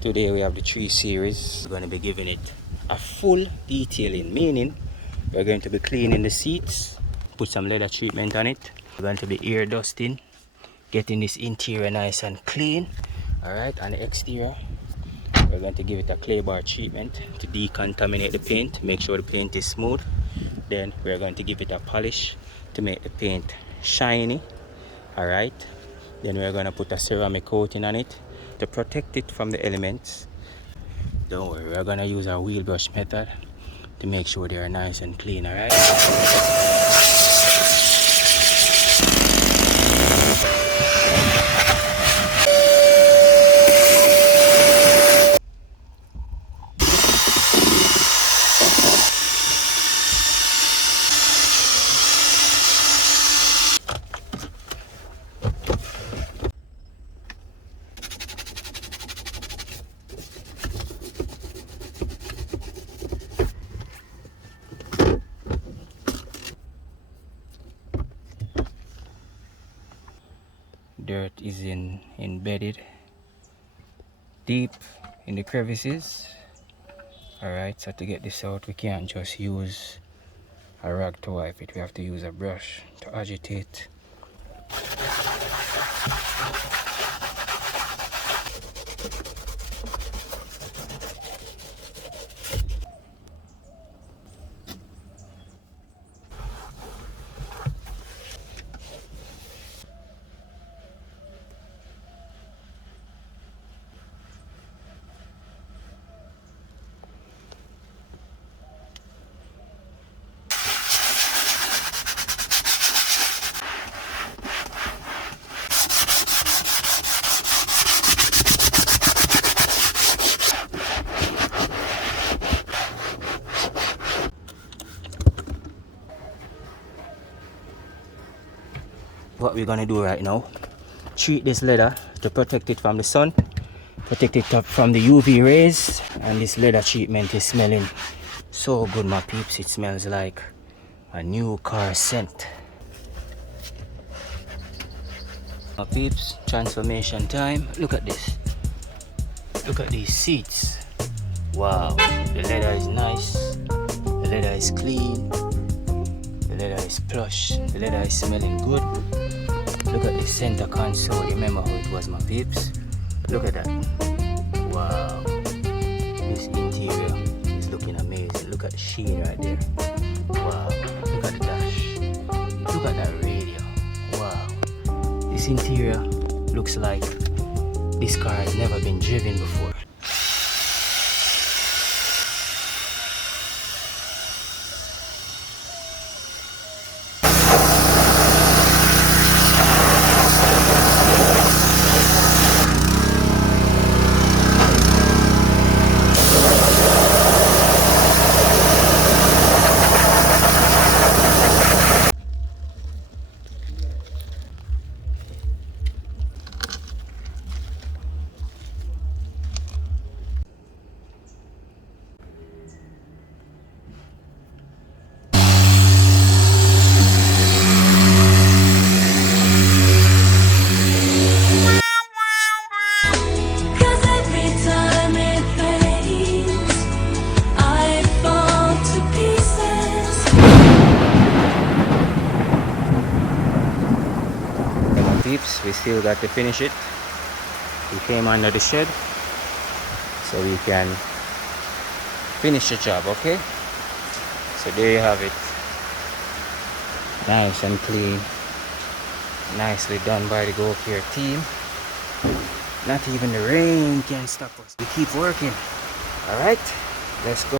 Today we have the 3 series. We're going to be giving it a full detailing, meaning we're going to be cleaning the seats, put some leather treatment on it. We're going to be air dusting, getting this interior nice and clean. Alright, on the exterior we're going to give it a clay bar treatment to decontaminate the paint, make sure the paint is smooth. Then we're going to give it a polish to make the paint shiny. Alright, then we're going to put a ceramic coating on it to protect it from the elements. Don't worry, we're going to use our wheel brush method to make sure they are nice and clean. Alright, dirt is embedded deep in the crevices. Alright, so to get this out, we can't just use a rag to wipe it, we have to use a brush to agitate. What we're gonna do right now, treat this leather to protect it from the sun, protect it from the UV rays, and this leather treatment is smelling so good, my peeps. It smells like a new car scent. My peeps, transformation time. Look at this, look at these seats. Wow, the leather is nice, the leather is clean, the leather is plush, the leather is smelling good. Look at the center console. Remember how it was, my peeps? Look at that. Wow. This interior is looking amazing. Look at the sheen right there. Wow. Look at the dash. Look at that radio. Wow. This interior looks like this car has never been driven before. We still got to finish it. We came under the shed so we can finish the job. Okay, so there you have it, nice and clean, nicely done by the Go Care team. Not even the rain can stop us. We keep working. All right, let's go.